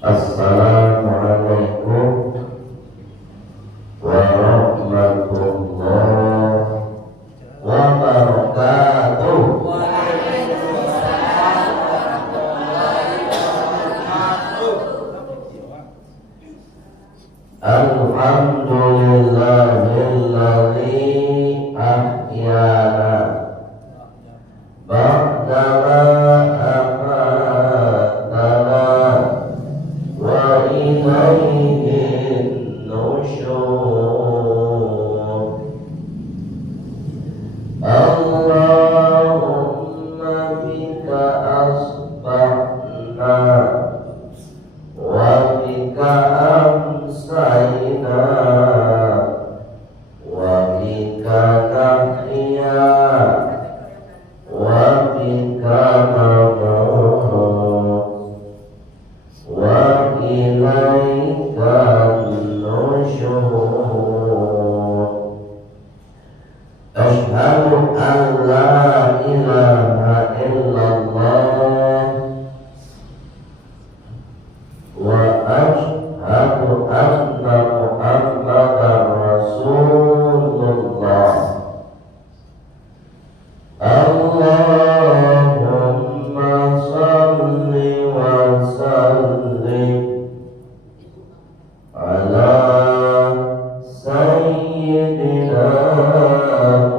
Assalamualaikum warahmatullahi wabarakatuh. Alhamdulillahilladzi ahyana ba'dama amatana wa ilaihin nusyur. Allahumma bika asbahna wa bika amsayna wa bika nahya wa bika namut wa ilaika nusyur. Asyhadu an la ilaha illallah wa asyhadu anna Muhammadar Rasulullah. Allahumma salli wa sallim ala sayyidina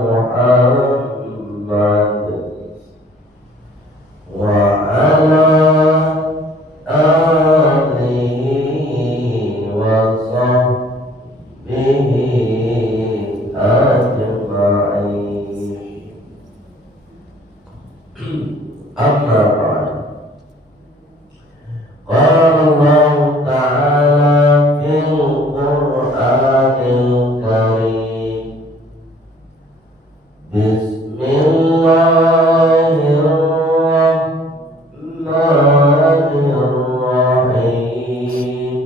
Muhammad wa ala alihi wa sahbihi ajma'in. Amma ba'd. Qala Allah ta'ala fil Qur'anil Karim. Bismillahirrahmanirrahim.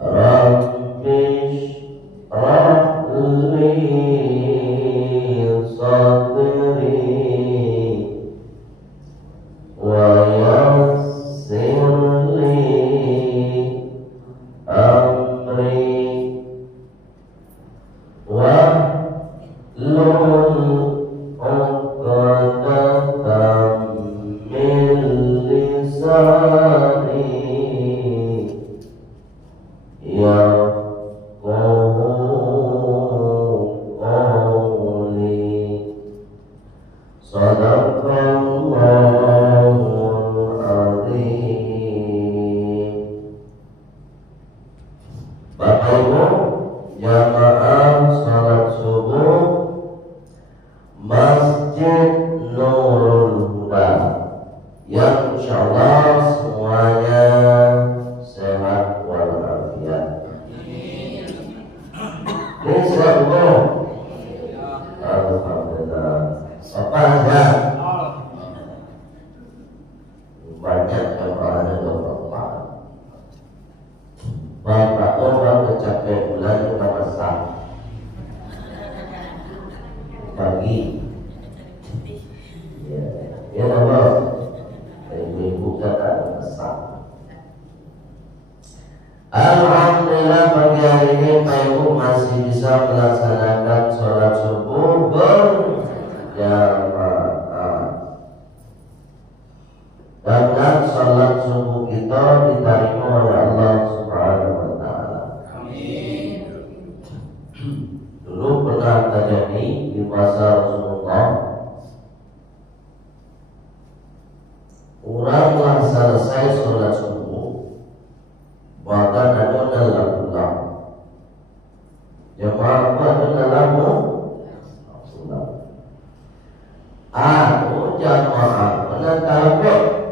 Rabbishrah li sadri wa yassir li amri wahlul 'uqdatam min lisani yafqahu qawli. Shadaqallahul azim. Bapak Ibu jamaah salat subuh Masjid Nurul Huda yang insyaallah semuanya sehat walafiat. Insyaallah. Alhamdulillah. Apa aja? Banyak jamaahnya Bapak. Bapak orang kecapai bulan kita masak pagi. Ya Allah. Ibu kata masak. Alhamdulillah pagi hari ini Pak Ibu masih bisa melaksanakan sholat subuh berjamaah. Dan sholat subuh kita diterima oleh Allah Subhanahu wa Ta'ala. Amin. Dulu pernah terjadi di masa Rasulullah, oranglah selesai sholat subuh, bahkan ada dalam pulang. Jemaah ada dalam pulang. Jamaah menetapkan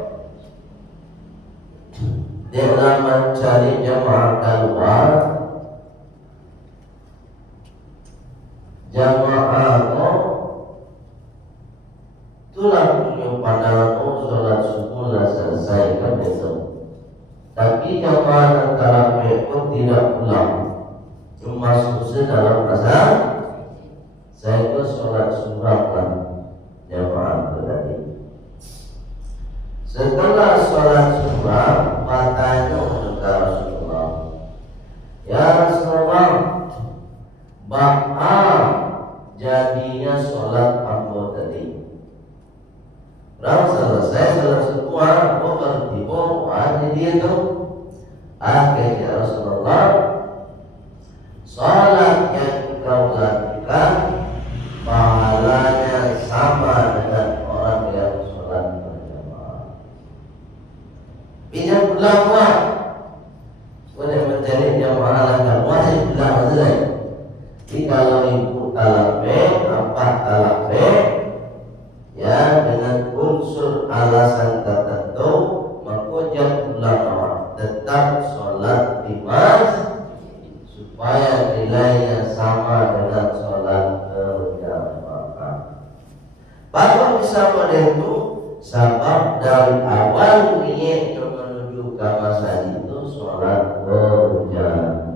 dengan mencari jamaah keluar, jamaah itulah punya pandangan sholat subuh lah selesai kan besok. Tapi jamaah antara mereka tidak pulang, cuma selesai dalam masa saya itu sholat sunnah kan jamaah tadi. Setelah sholat sunnah, maka dia tu? Akhirnya Rasulullah, salat yang kau lakukan pahalanya sama dengan orang yang salat berjamaah. Pinjam pulang kuat, boleh mencari jamaah langkah wajib pulang saja. Jadi kalau ibu talak empat talak ya dengan unsur alasan tertentu, maka jangan pulang awak, tetap solat di masjid supaya nilainya sama dengan solat berjamaah. Baru bisa pada itu sebab dari awal niat menuju ke masjid itu solat berjamaah.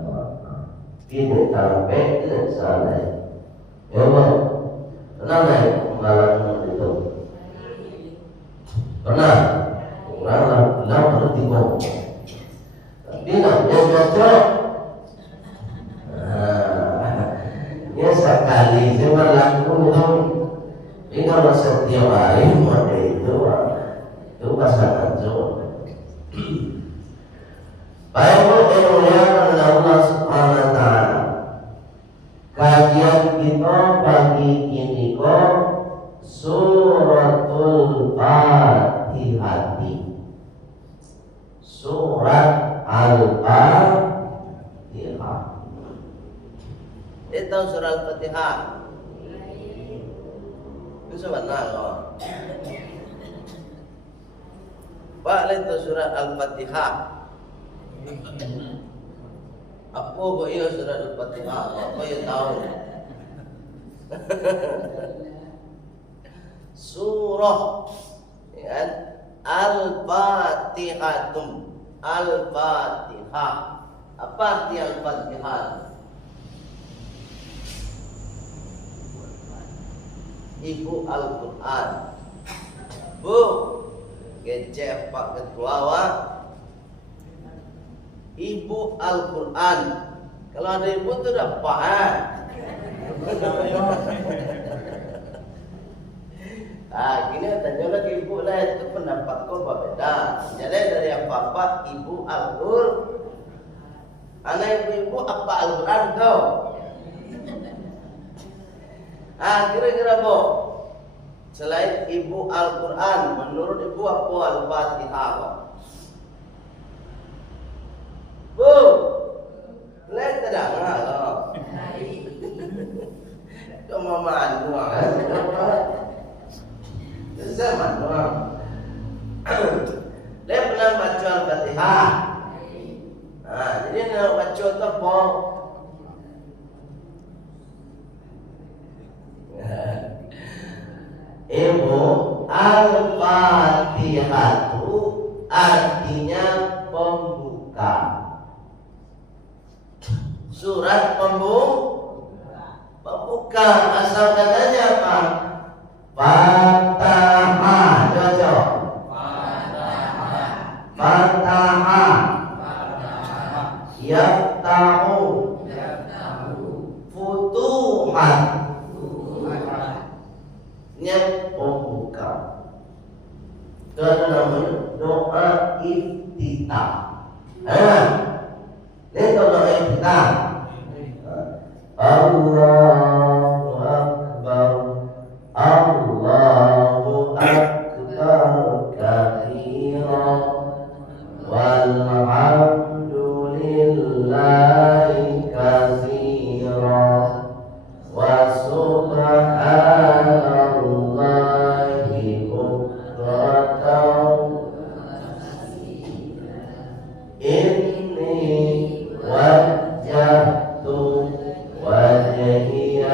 Tidak sampai tidak salah. Ya Allah, pernah naik pengalaman itu? Pernah? Pernah baru timbul. Tapi nak dia cocok. Ya sekali saya berlaku itu. Ini kalau setiap hari mode itu pasangan jauh. Baik yang Allah Subhanahu wa Ta'ala, kajian kita pagi ini kok suratul Fatihah. Surat Al-Fatihah. Itu surat Al-Fatihah. Itu sebenarnya Pak, itu surat Al-Fatihah. Apa kok ia surat Al-Fatihah? Apa yang tahu? Surah ya, Al-Fatihatum. Al-Fatihah. Apa arti Al-Fatihah? Ibu Al-Quran. Bu, kecep Pak Ketua Wak. Ibu Al-Quran. Kalau ada ibu tu dapat. Gini tanya lagi ibu lah, itu pendapat kau berbeda. Jadi dari apa-apa ibu Al-Quran. Anak ibu-ibu apa Al-Quran kau? Kira-kira bu, selain ibu Al-Quran, menurut ibu apa Al-Fatihah? Bu, lihat tidak lah. Kemamaan doang. Zaman doang. Dia pernah baca Al-Fatihah. Jadi nak baca tu apa? Ibu, Al-Fatihah itu artinya pembuka. Surat pembuka. Asal katanya apa? Fatahah. Cocok. Fatahah. Yaftahu. Futuhan. Yang pembuka. Itu namanya doa iftitah. Itu doa iftitah. Allahu Akbar. Allahu Akbar katsira walhamdulillahi katsira wa subhanallahi bukratan inni wajjahtu wajhiya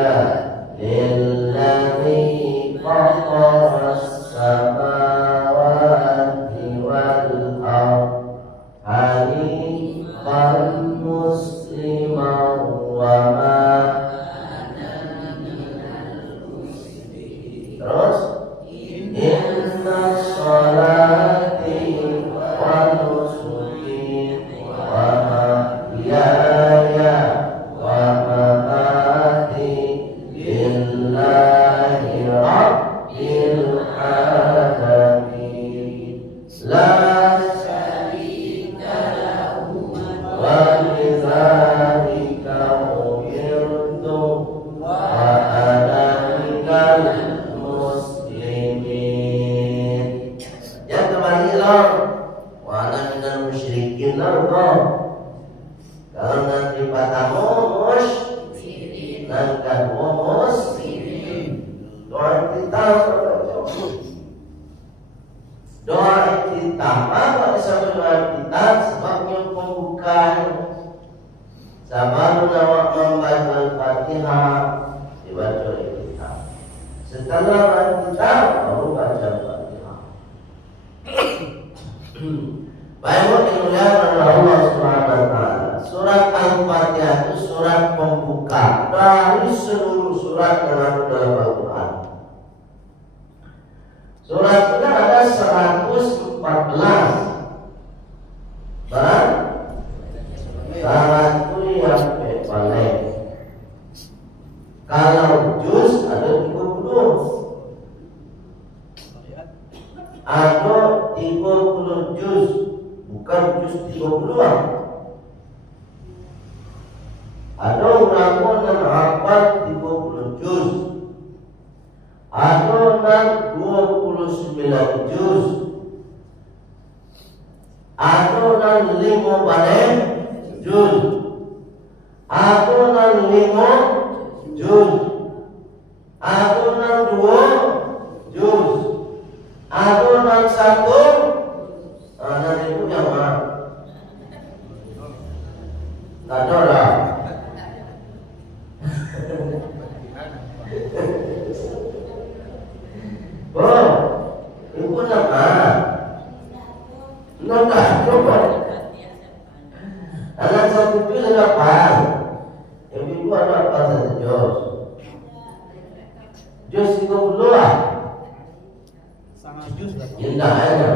bikin logo. Kalau nanti patamu mus, nangkat mus, doa kita doa kita apa disebut doa kita sebabnya pembukaan. Sabar awak membaca Al-Fatihah dibaca kita. Setelah kita baru baca Al-Fatihah. Baik dimuliakan Allah Subhanahu wa taala. Surat Al-Fatihah itu surat pembuka dari seluruh surat dalam Al-Qur'an. Surat itu ada 114. Syarat itu yang paling. Kalau juz ada 30. Ada 30 juz, bukan juz 30-an. Ada orang yang hafal 30 juz. Ada yang 29 juz. Ada yang 5 balik juz. Ada yang 5 juz. Ada yang 2 juz. Ada yang 1. Ada itu yang mana? Tak ada lah. Oh, ibu nama? Nama coba. Anak satu itu ada apa? Ibu ada apa saja jos? Jos 30 lah. Indah aja.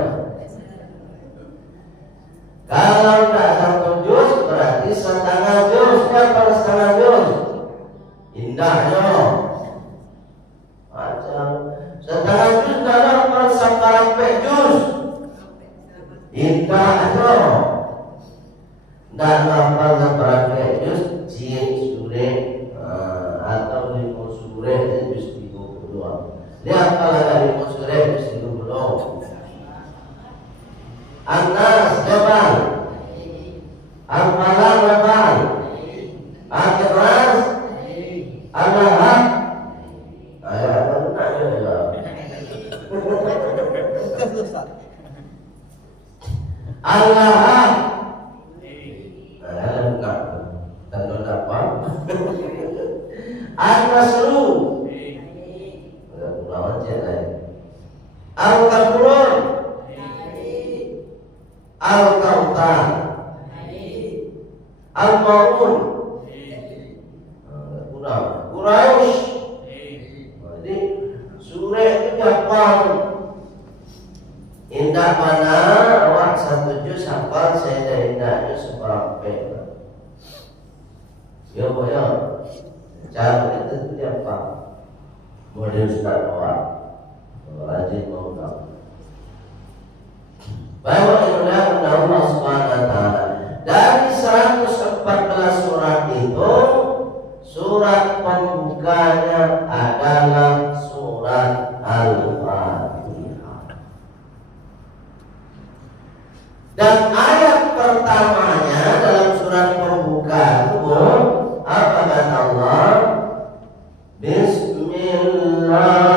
Kalau tak satu juz berarti setengah juz. Berapa setengah juz? Indahnya. Macam setengah juz dalam sampai juz. Indahnya. Dan apa sampai juz? Jin sure atau lima sure juz 32. Lihat kalau ada lima sure juz 30. Anas Jabal Al-Falah Jabal Al-Ikhlas Al-Lahab. Ayat benar ya. Al-Lahab. Ayat benar. Tentu dapat. Al-Nasru. Lawan cek. Al-Kafurun. Al-Kautsar, Al-Maun, Quraisy. Jadi surah itu hafal. Indah mana awak satu juz hafal, saya dah indahnya seberapa. Ya boya, cara itu hafal. Model Ustaz awak, rajin mau tahu. Bahwa Allah Subhanahu wa taala dari 114 surat itu, surat pembukanya adalah surat Al-Fatihah. Dan ayat pertamanya dalam surat pembuka itu apa kata Allah? Bismillah.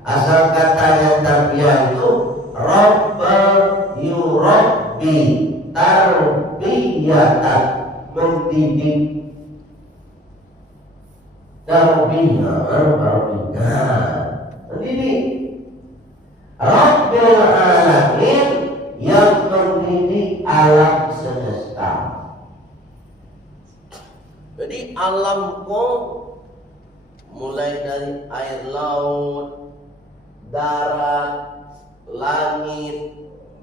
Asal katanya tarbiyah itu Rabba yurab tarbiyatan, mendidik. Mendidik. Rabbil alamin, yang mendidik alam semesta. Jadi alamku mulai dari air laut, darat, langit,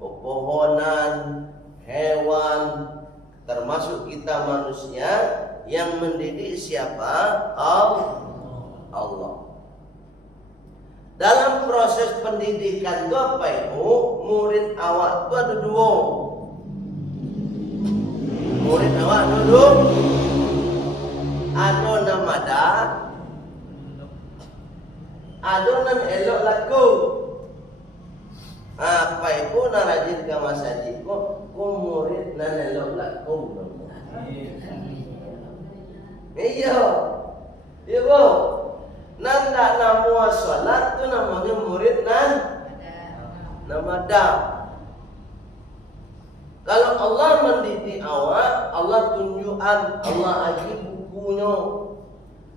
pepohonan, hewan, termasuk kita manusia, yang mendidik siapa? Allah. Dalam proses pendidikan itu apa itu? Murid awak itu ada dua. Murid awak dulu ada nama dah, ada nan elok laku. Apa itu nak rajin ke masjid ko murid nan elok laku. Iya. Iya bu. Nanda nama salat tu namanya murid nama dah. Kalau Allah mendidik awak, Allah tunjukkan, Allah aji bukunya.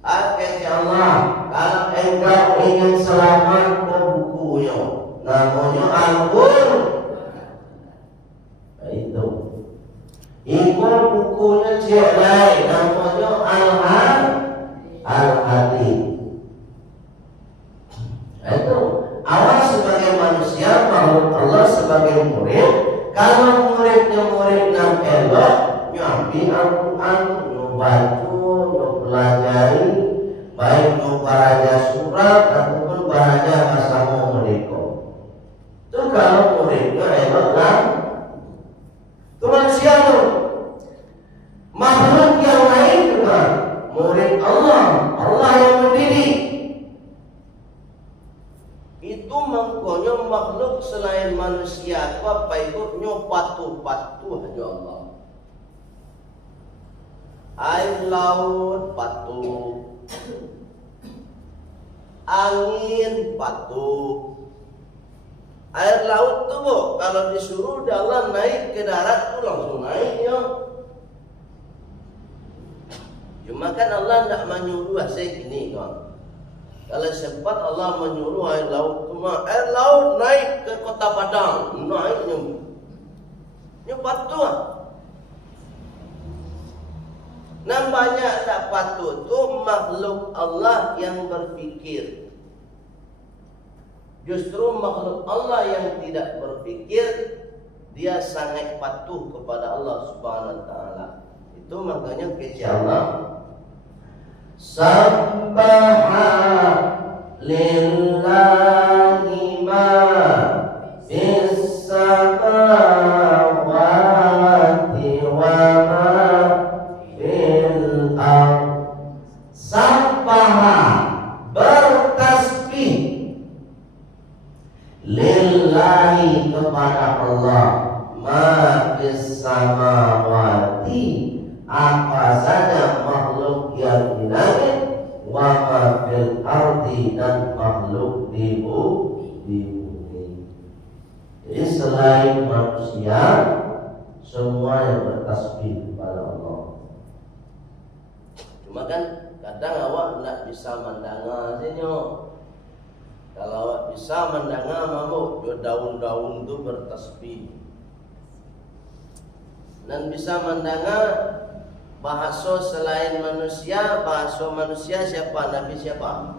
Kata Allah, kalau engkau ingin selamat ke bukunya, namanya Al-Qur'an. Itu. Ikut bukunya cik lain, namanya Al-Hadid. Itu awak sebagai manusia, makhluk Allah sebagai murid. Kalau muridnya murid yang elok, nyambi Al-Quran, nyobacu, nyopelajari, baik nyoparaja surat ataupun baraja asamu mereka. Itu kalau muridnya elok kan? Itu manusia tu. Makhluk yang lain juga murid Allah, Allah yang mendidik. Itu mangkonya makhluk selain manusia apa itu patuh aja Allah. Air laut patuh, angin patuh. Air laut tuh bu, kalau disuruh Allah naik ke darat tuh langsung naik ya. Cuma kan Allah tidak menyuruh asyik gini kan. Kalau sempat Allah menyuruh air laut naik ke kota Padang, naiknya, ini patuh. Nah banyak tak patuh tu makhluk Allah yang berfikir. Justru makhluk Allah yang tidak berfikir, dia sangat patuh kepada Allah Subhanahu Wa Taala. Itu makanya kecil Allah. Sabbaha lillahi ma fis samawati wa ma fil ardh. Sabbaha, bertasbih, lillahi, kepada Allah, ma fis samawati, apa saja makhluk yang di langit, wa ma fil ardi, dan makhluk di bumi. Jadi selain manusia, semua yang bertasbih kepada Allah. Cuma kan kadang awak tidak bisa mendengar sinyo. Kalau awak bisa mendengar, mahu daun-daun itu bertasbih. Dan bisa mendengar bahasa selain manusia, bahasa manusia siapa? Nabi siapa?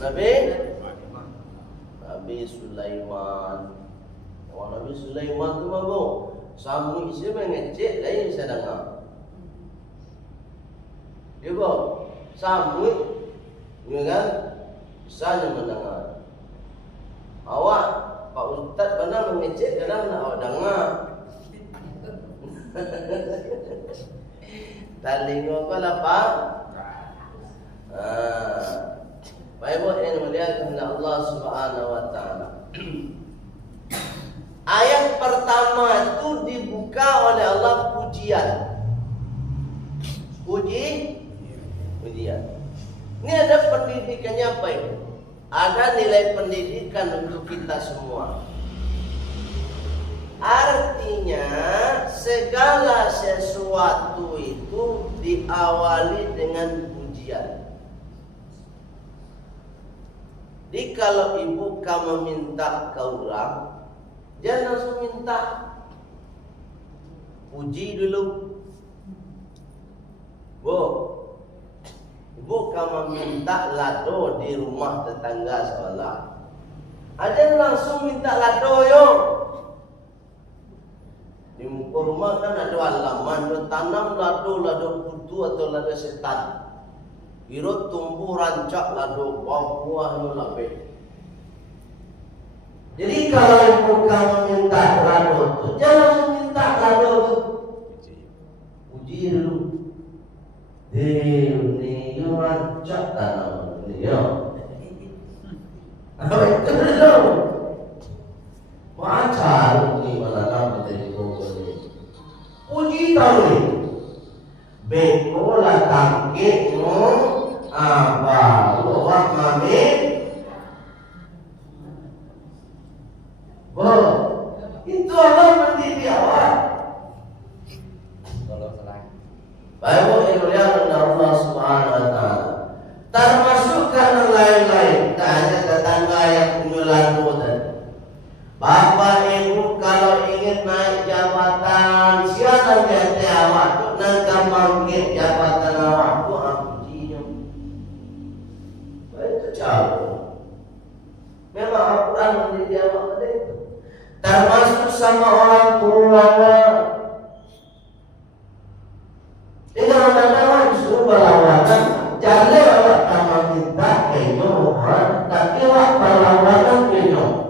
Nabi Sulaiman. Nabi Sulaiman tu mahu samu isi mengecek lain bisa dengar. Dia bawa samu, ya kan? Bisa mendengar. Awak Pak Ustaz pernah mengecek, kadang nak awak dengar. Talingo apa lah Pak? Baik yang melihat kehendak Allah Subhanahu Wa Taala. Ayat pertama itu dibuka oleh Allah pujian. Pujian. Ini ada pendidikannya apa itu? Ada nilai pendidikan untuk kita semua. artinya segala sesuatu itu diawali dengan pujian. Jadi kalau ibu kamu minta ke orang, jangan langsung minta, puji dulu. Bu, ibu kamu minta lado di rumah tetangga sebelah, jangan langsung minta lado yo. Di muka rumah kan ada halaman, ada tanam lado kutu atau lado setan. Irut tumbuh rancak lado buah no lapis. Jadi kalau ibu kamu minta lado tu, jangan langsung minta lado tu. Puji dulu. Ini yo rancak tanam ni yo. Apa itu dulu? Macam ni malam kita dibuat ni. Puji tahu ni. Beko lah tangkit no. Apa luar mami? Boh, itu Allah mendidik awak. Kalau salah. Baik yang mulia Allah Subhanahu Wa Taala. Termasuk karena lain-lain. Tak hanya tetangga yang punya lado tadi. Bapak ibu kalau ingin naik jabatan, siapa yang awak tu nak bangkit jabatan awak tu pujinya. Itu jauh. Memang Al-Quran mendidik awak pada itu. Termasuk sama orang tua. Tidak ada orang disuruh berlawanan. Jangan awak sama minta kenyohan, tapi awak berlawanan kenyoh.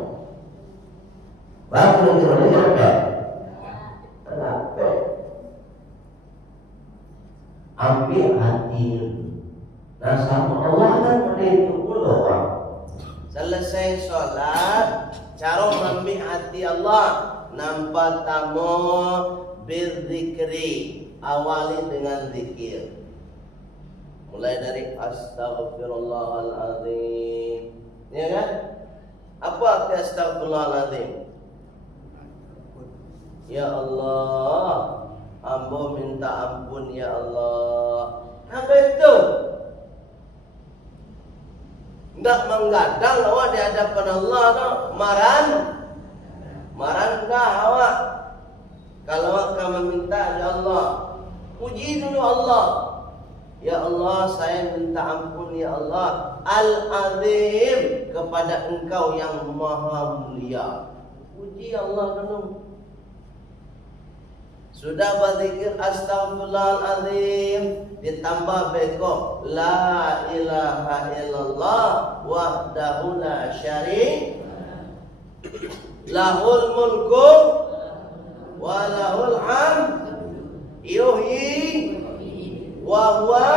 Baru kita lihat kenapa? Ambil hati. Nah sama Allah kan menentu Allah. Selesai solat, cara mengambil hati Allah. Nampak tamu berzikri, awali dengan zikir. Mulai dari Astaghfirullahaladzim. Ya kan? Apa arti Astaghfirullahaladzim? Ya Allah, hamba minta ampun ya Allah. Apa itu? Tidak menggadang awak di hadapan Allah no. Maran dah awak. Kalau awak kamu minta ya Allah, puji dulu Allah. Ya Allah, saya minta ampun ya Allah Al-Azim kepada Engkau yang Maha Mulia. Puji Allah dulu. Sudah berzikir Astaghfirullahaladzim, ditambah beko La ilaha illallah wahdahu la syarik lahul mulku wa lahul hamd yuhyi wa huwa.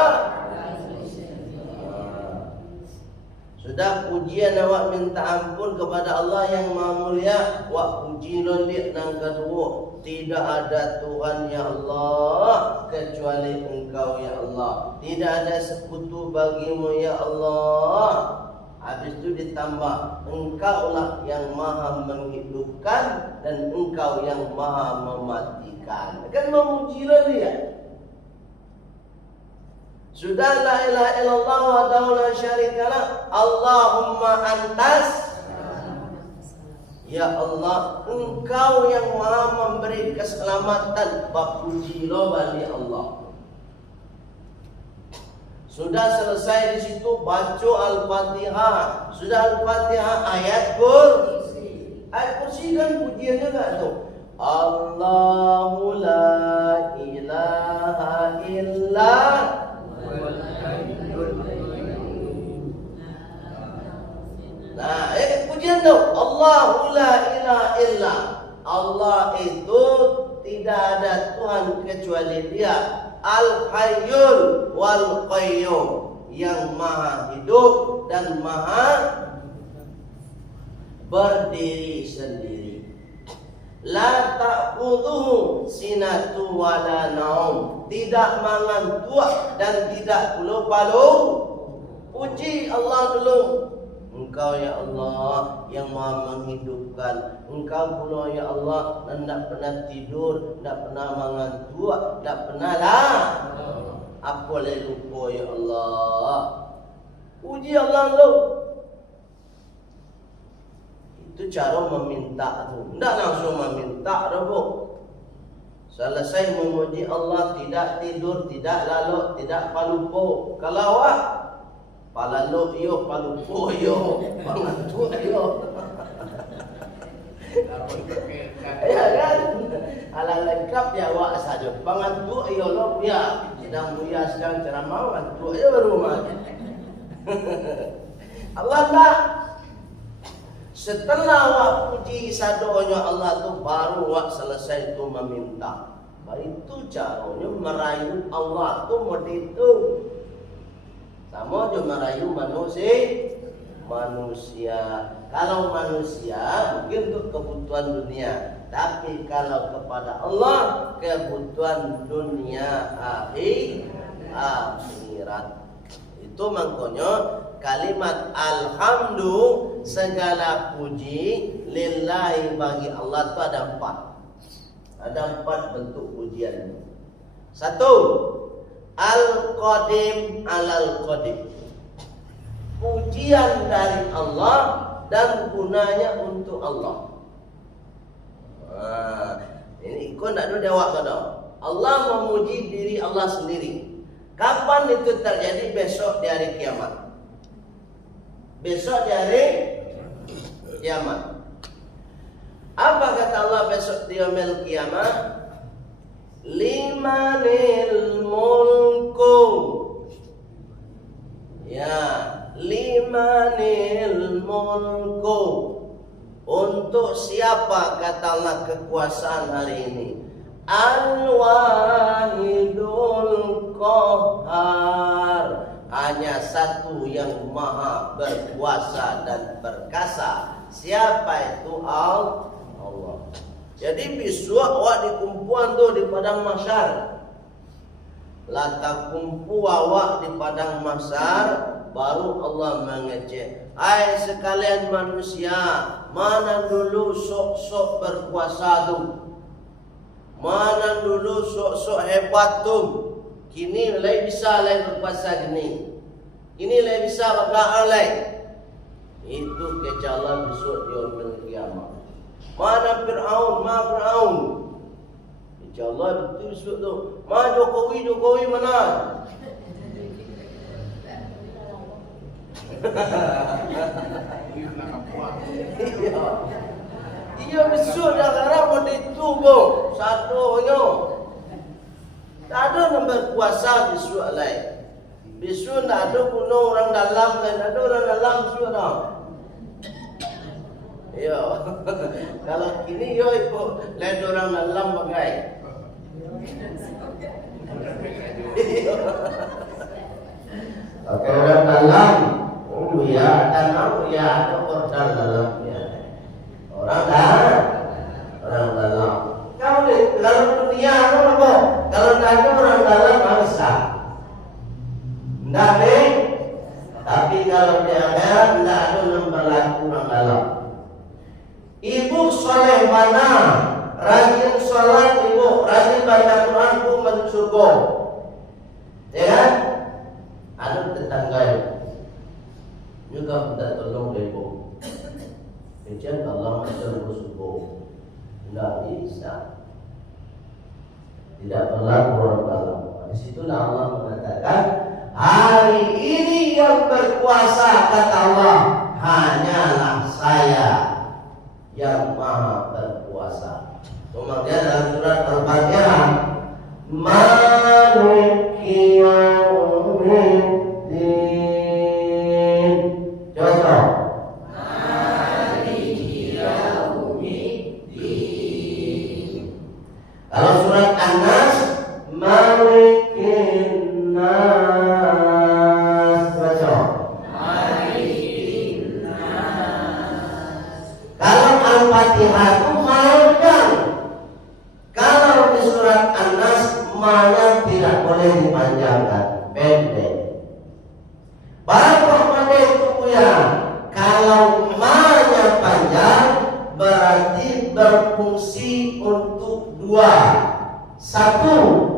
Sudah pujian awak minta ampun kepada Allah yang Maha Mulia. Wak puji lolik nang kedua. Tidak ada Tuhan ya Allah kecuali Engkau ya Allah. Tidak ada sekutu bagimu ya Allah. Habis itu ditambah Engkaulah yang Maha menghidupkan dan Engkau yang Maha mematikan. Kan memuji lolik. Sudah la ilaha illallah wahdahu la syarikalah. Allahumma antas. Ya Allah, Engkau yang Maha memberi keselamatan. Puji lo bagi Allah. Sudah selesai di situ baca Al-Fatihah. Sudah Al-Fatihah ayat kursi. Ayat kursi kan pujian juga tu. Allahu la ilaha illa. Nah, pujian tu Allahu la ilaha illa. Allah itu tidak ada Tuhan kecuali Dia. Al-Hayyul wal Qayyum, yang Maha hidup dan Maha berdiri sendiri. La ta'khudhuhu sinatu wala naum, tidak mengantuk dan tidak pula palu. Puji Allah dulu. Engkau ya Allah yang Maha menghidupkan kedudukan. Engkau pula ya Allah tidak pernah tidur, tidak pernah mengantuk, tidak pernah lah apa boleh lupa ya Allah. Puji Allah tu. Itu cara meminta tu. Tidak langsung meminta dah bu. Selesai memuji Allah, tidak tidur, tidak lalu, tidak palupo. Kalau awak palalo yo, palupo yo, pangantuk yo. Ya kan? Ala lengkap ya awak saja. Pangantuk yo lo ya. Sedang buya sedang ceramah, pangantuk yo rumah. Allah tak. Setelah awak puji sadonya Allah tu baru awak selesai tu meminta. Itu caranya merayu Allah tu model tu. Sama je merayu manusia. Kalau manusia mungkin untuk kebutuhan dunia, tapi kalau kepada Allah kebutuhan dunia akhirat. Itu makanya kalimat alhamdu segala puji lillahi bagi Allah itu ada 4. Ada 4 bentuk pujian. 1, al-qadim alal qadim. Pujian dari Allah dan gunanya untuk Allah. Ini kau nak dulu jawab kau. Allah memuji diri Allah sendiri. Kapan itu terjadi? Besok di hari kiamat. Besok di hari kiamat. Apa kata Allah besok di yaumil kiamat? Limanil mulku. Ya, limanil mulku. Untuk siapa kata Allah kekuasaan hari ini? Al-Wahidul Qahar. Hanya satu yang maha berkuasa dan perkasa. Siapa itu? Allah. Jadi besok awak dikumpulan tu di padang mahsyar. Lata kumpu awak di padang mahsyar, baru Allah mengecek. Hai sekalian manusia, mana dulu sok-sok berkuasa tu? Mana dulu sok-sok hebat tu? Kini lai bisa lai berkuasa gini. Kini lai bisa bakal lai. Itu kecalan besok di yaumil kiamat. Mana Fir'aun, Fir'aun. InsyaAllah betul besok tu. Jokowi mana? Iya besok dah garap pada itu bu. Satunya. Tak ada yang berkuasa besok lain. Besok tak ada guna orang dalam lain. Tak ada orang dalam besok dah. Ya. Kalau kini yo ikut lain orang dalam bagai. Kalau orang dalam, ya tanam ya ada orang dalamnya. Orang dalam. Kalau dunia apa? Kalau tak ada orang dalam bangsa. Tidak nih. Tapi kalau di akhirat tidak ada yang berlaku orang dalam. Ibu soleh mana? Rajin sholat ibu, rajin baca Quran pun mensyukur. Ya kan? Ada tetangga juga minta tolong ibu. Kemudian Allah masih bersyukur. Tidak bisa. Tidak berlaku orang dalam. Di situlah Allah mengatakan, hari ini yang berkuasa kata Allah hanyalah saya yang maha berkuasa. Kemudian dalam surat Al-Fatihah, Maliki Yaumiddin. Contoh. Maliki Yaumiddin. Kalau surat An-Nas, Malikin Nas. Baca. Malikin Nas. Kalau Al-Fatihah itu panjang. Kalau di surat An-Nas mana tidak boleh dipanjangkan, pendek. Baru mana itu ya? Kalau mana panjang berfungsi untuk dua. Satu,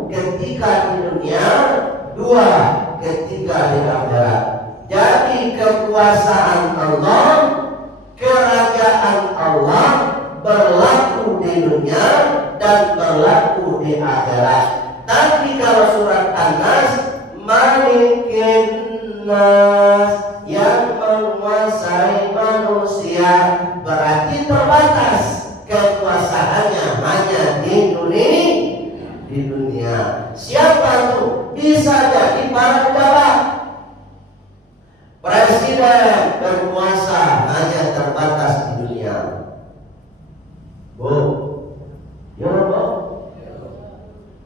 ketika di dunia. Dua, ketika di akhirat. Jadi kekuasaan Allah, kerajaan Allah berlaku di dunia dan berlaku di akhirat. Tapi kalau surat An-Nas, Malikin Nas, yang menguasai manusia, berarti terbatas kekuasaannya hanya di dunia. Siapa tuh? Bisa jadi para pejabat. Presiden berkuasa hanya terbatas di dunia. Bu, ya Bu.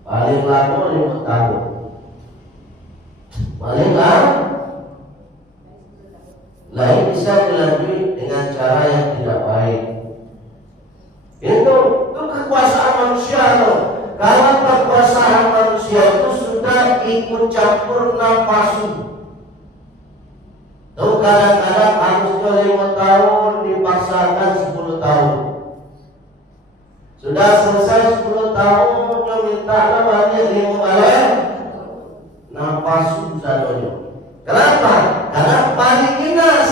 Paling lama 5 tahun. Paling lama lain bisa dilalui dengan cara yang tidak baik. Itu kekuasaan manusia loh. Kalau kekuasaan manusia itu sudah ikut campur nafsu. Tuh kadang-kadang harusnya 5 tahun dipaksakan 10 tahun. Sudah selesai 10 tahun dia minta namanya 5 balik nafsu sadonya. Kenapa? Karena paling jelas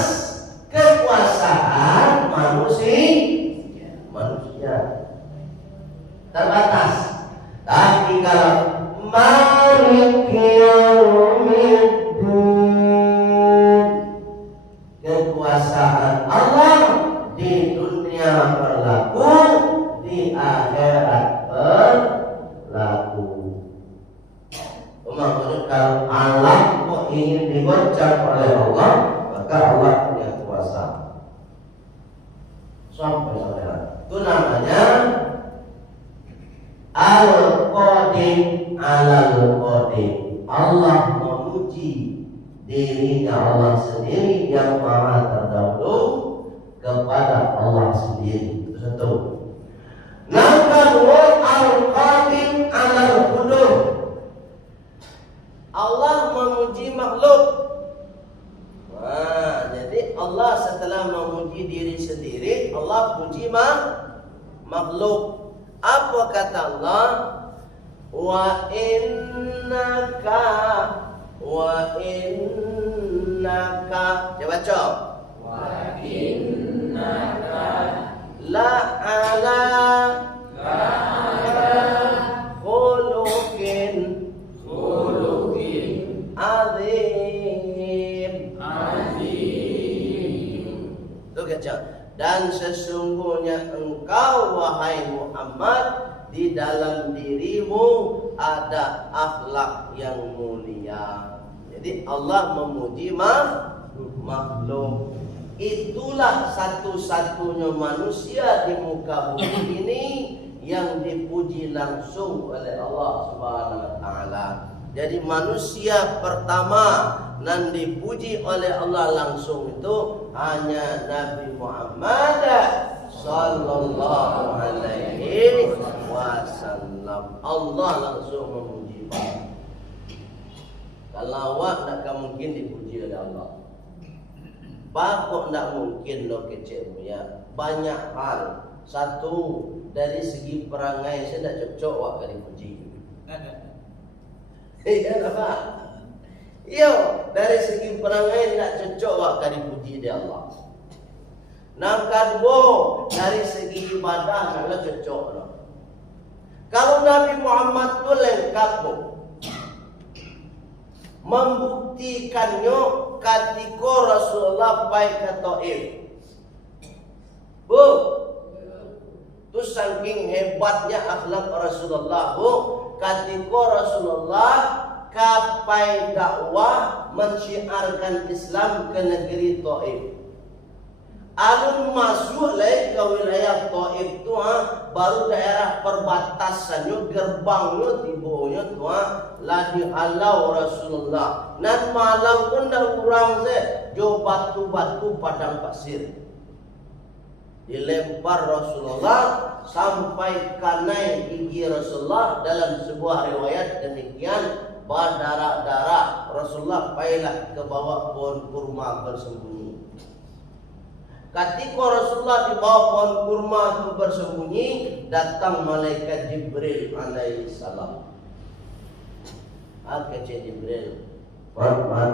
kekuasaan manusia terbatas. Tapi kalau kekuasaan Allah di dunia berlaku, di akhirat berlaku. Maksudnya kalau Allah kok ingin diguncang oleh Allah, maka Allah punya kuasa. Sampai saudara, itu namanya Al-Qadim Al-Qadim. Allah memuji dirinya Allah sendiri yang maha terdahulu kepada Allah sendiri. Itu satu. Yang kedua, Al-Qadim Al-Qudum. Allah memuji makhluk. Wah, jadi Allah setelah memuji diri sendiri, Allah puji makhluk. Apa kata Allah? Wa innaka coba baca. Wa innaka la ala khuluqin azim. Tuh baca. Dan sesungguhnya engkau wahai Muhammad, di dalam dirimu ada akhlak yang mulia. Jadi Allah memuji makhluk. Itulah satu-satunya manusia di muka bumi ini yang dipuji langsung oleh Allah Subhanahu wa taala. Jadi manusia pertama yang dipuji oleh Allah langsung itu hanya Nabi Muhammad sallallahu alaihi wasallam. Allah langsung memuji. Kalau awak tak mungkin dipuji oleh Allah. Bakok tak mungkin lo kecil ya. Banyak hal. Satu, dari segi perangai saya tak cocok awak kali puji. Iya apa? Yo, dari segi perangai tak cocok awak kali puji dia Allah. Yang kedua, dari segi ibadah sangat cocok lah. Kalau Nabi Muhammad tu lengkap bu, membuktikannya ketika Rasulullah pergi ke Taif. Bu, tu saking hebatnya akhlak Rasulullah bu, ketika Rasulullah kapai dakwah mensyiarkan Islam ke negeri Taif. Alun masuk lagi ke wilayah Taif tu baru daerah perbatasannya, gerbangnya tibonya tu lah dihalau Rasulullah. Dan malam pun dah kurang jo batu-batu padang pasir. Dilempar Rasulullah sampai kanai gigi Rasulullah. Dalam sebuah riwayat demikian, berdarah-darah Rasulullah pailah ke bawah pohon kurma bersembunyi. Ketika Rasulullah di bawah pohon kurma itu bersembunyi, datang malaikat Jibril alaihi salam. Kata Jibril, Mat,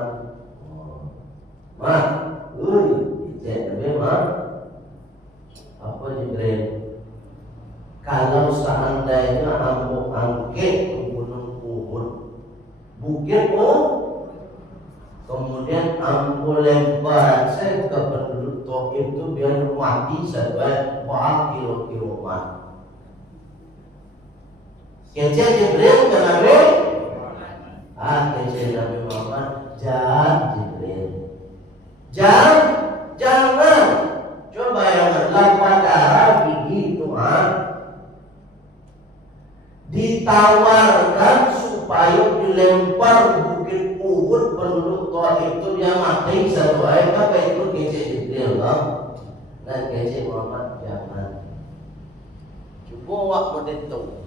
apa Jibril? Kalau seandainya ambo angkat ke gunung Uhud, bukit kemudian ambo lempar saya ke penduduk Taif itu biar mati sampai 4 kilo mati. Kece Jibril ke Nabi, kece Nabi Muhammad, jangan Jibril, jangan. Coba yang lapar darah begitu ditawarkan supaya dilempar bukit Uhud penduduk Taif itu dia mati satu ayat. Apa itu kece Jibril dan kece Muhammad, jangan. Coba wak menentu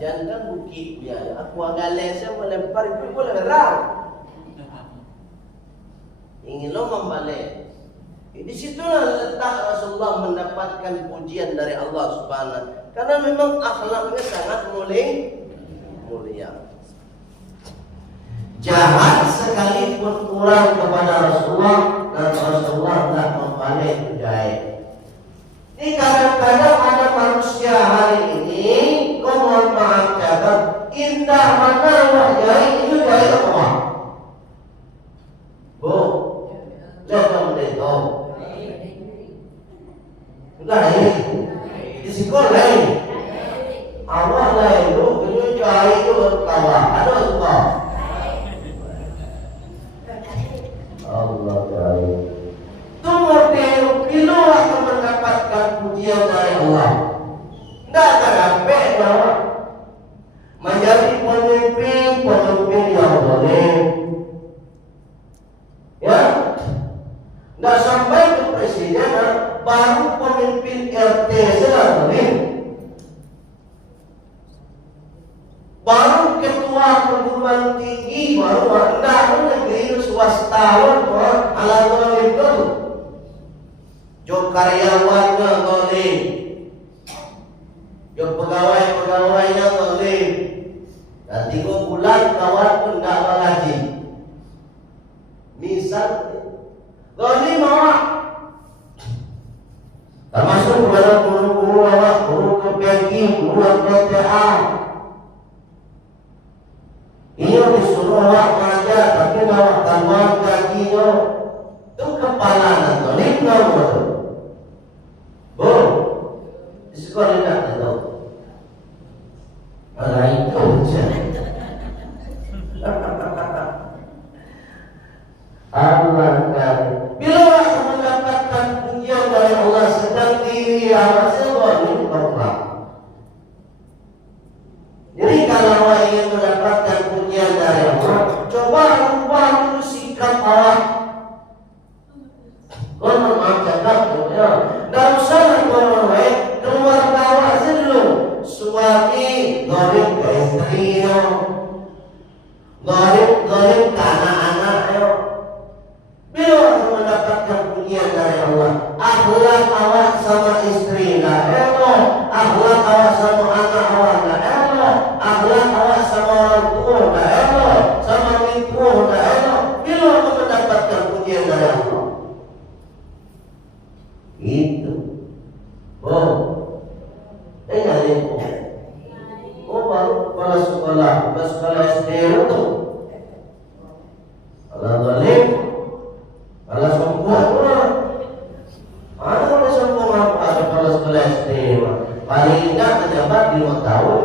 jangan bukit dia. Aku agak lesa melempar itu boleh berang. Ingin lo membalik. Di situlah letak Rasulullah mendapatkan pujian dari Allah Subhanahu, karena memang akhlaknya sangat mulia. Jahat sekalipun kurang kepada Rasulullah dan Rasulullah tidak membalik jahat. Ini kadang-kadang ada manusia hari ini, mohon maaf catat, indah mana wajah itu dari Allah. Jangan mendekat. Lain, di sekolah awak lain tu kena cari tu kawan ada suka. Allah cari. Tunggu bila akan mendapatkan pujian dari Allah. Tidak akan sampai bahawa menjadi pemimpin yang boleh. Ya, tidak sampai ke presiden. Baru pemimpin RT saja baru ketua perguruan tinggi, baru anda negeri swasta ala itu jo karyawannya boleh, jo pegawainya boleh. Nanti kau bulan kawan pun tak gaji. Misal gaji mawak termasuk kepada guru-guru awak, guru KPG, guru PTA. Ia disuruh awak mengajar, tapi awak tambahan gajinya. Itu kepala nanti, lima betul. Di sekolah tidak tahu. Ada itu saja. Allah kami. Bila aku mendapatkan pujian dari Allah sedang diri awak ini berubah. Jadi kalau ingin mendapatkan pujian dari Allah, coba ubah dulu sikap awak. Kau maaf cakap, ya. Tak usah keluar awak dulu. Suami goreng ke istrinya, goreng ke anak-anaknya. Bila aku mendapatkan pujian dari Allah, akhlak awak sama istri lah elok, akhlak awak sama anak awak lah elok, akhlak awak sama orang tua lah elok, sama ibu lah elok. Bila aku mendapatkan pujian dari Allah, itu baru sekolah SD itu kalau zalim, kalau sombong ada sombong apa kalau sekolah SD paling tidak pejabat 5 tahun